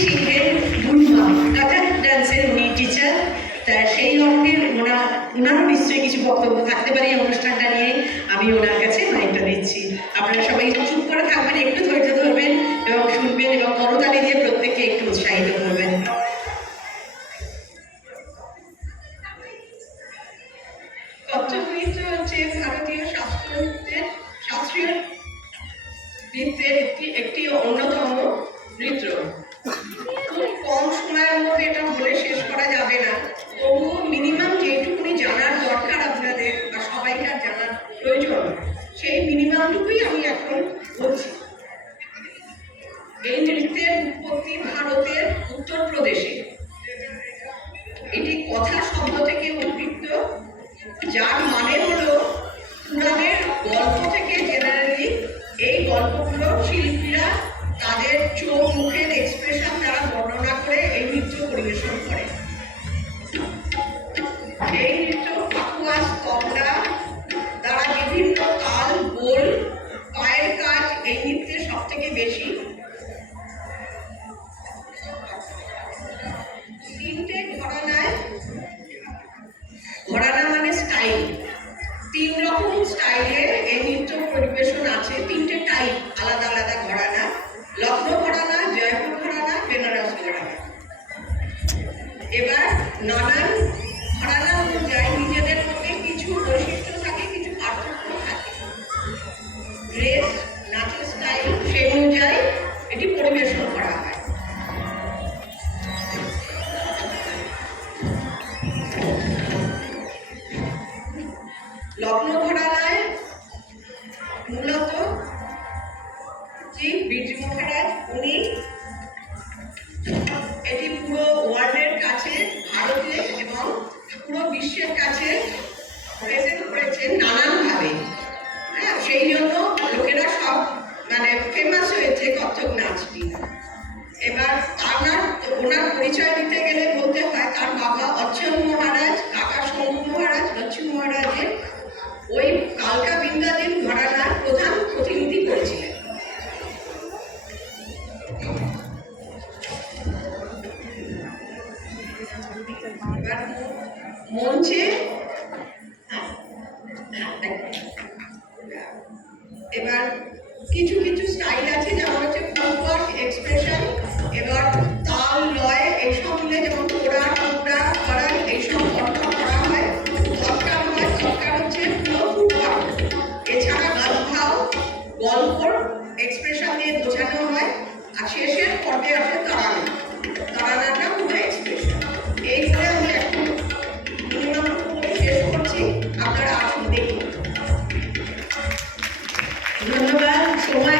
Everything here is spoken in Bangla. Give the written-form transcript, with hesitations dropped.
সিংহের গুরুমা, কাথাক ডান্সের উনি টিচার। তা সেই অর্থে ওনারও নিশ্চয়ই কিছু বক্তব্য থাকতে পারে এই অনুষ্ঠানটা নিয়ে। আমি ওনার কাছে মাইকটা দিচ্ছি। আপনারা সবাই চুপ করে থাকবেন, একটু ধৈর্য ধরবেন এবং শুনবেন এবং করতালি দিয়ে প্রত্যেককে একটু উৎসাহিত করবেন। কত্থক নৃত্য হচ্ছে ভারতীয় শাস্ত্রীয় নৃত্যের একটি অন্যতম নৃত্য। খুব কম সময়ের মধ্যে এটা বলে শেষ করা যাবে না, তবুও মিনিমাম যেটুকুনি জানার দরকার আপনাদের বা সবাইকার জানার প্রয়োজন, সেই মিনিমামটুকুই আমি এখন বলছি। এই নৃত্যের উৎপত্তি ভারতের উত্তরপ্রদেশে। এটি কথা শব্দ থেকে উদ্বৃত্ত, যার মানে হলো পুরাণের গল্প থেকে। জেনারেলি এই গল্পগুলো শিল্পীরা তাদের চোখ মুখের এক্সপ্রেশন দ্বারা বর্ণনা করে এই নৃত্য পরিবেশন করে। এই নৃত্য পাকুয়াস, তবলা দ্বারা বিভিন্ন তাল, বোল, পায়ের কাজ এই নৃত্যে সব থেকে বেশি। তিনটে ঘরানা মানে স্টাইল, 3 রকম স্টাইলের এই নৃত্য পরিবেশন আছে। 3টে টাইপ আলাদা আলাদা ঘরানা: লখনৌ ঘরানা, জয়পুর ঘরানা, বেনারস ঘরানা। এবার নানান ঘরানা অনুযায়ী নিজেদের মধ্যে কিছু বৈশিষ্ট্য থাকে, কিছু পার্থক্য থাকে। ড্রেস, নাচের স্টাইল সেই অনুযায়ী এটি পরিবেশন করা হয়। লখনৌ ঘরানায় মূলত বিরজু মহারাজ, উনি এটি পুরো ওয়ার্ল্ডের কাছে, ভারতে এবং পুরো বিশ্বের কাছে প্রেজেন্ট করেছেন নানানভাবে। হ্যাঁ, সেই জন্য লোকেরা সব ফেমাস হয়েছে কত্থক নাচটি। এবার ওনার পরিচয় দিতে গেলে বলতে হয় তার বাবা অচ্ছল মহারাজ, কাকা শম্ভু মহারাজ, লক্ষ্মী মহারাজের ওই কালকা বিন্দাদিন ঘরানার প্রধান প্রতিনিধি করেছিলেন। এবার মঞ্চে এবার কিছু কিছু স্টাইল আছে, যেমন হচ্ছে ফুটওয়ার্ক, এক্সপ্রেশন, এবার তাল, লয় এইসব মিলে, যেমন কোড়া, টুকরা, করার এইসব অর্থ করা হয়। দরকার হচ্ছে পুরো ফুটওয়ার্ক। এছাড়া গানভাও, গল্প, এক্সপ্রেশন দিয়ে বোঝানো হয়। আর শেষের পর্বে আছে তারানা। তারানাটা পুরো এক্সপ্রেশন। এই করে আমি এখন মিনিমাম শেষ করছি। আপনারা আসুন দেখুন। ধন্যবাদ। সময়